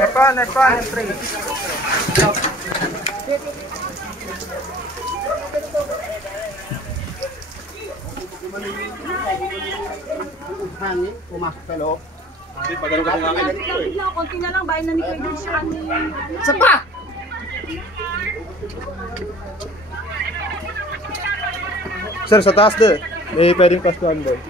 Nepan, entry. Hangin, pumasok sa loob. Padalo ka nga kayo. Konti na lang, bayan na ni Kuya George siya ni... Isa pa! Sir, sa taas din. May pwedeng pastuhan doon.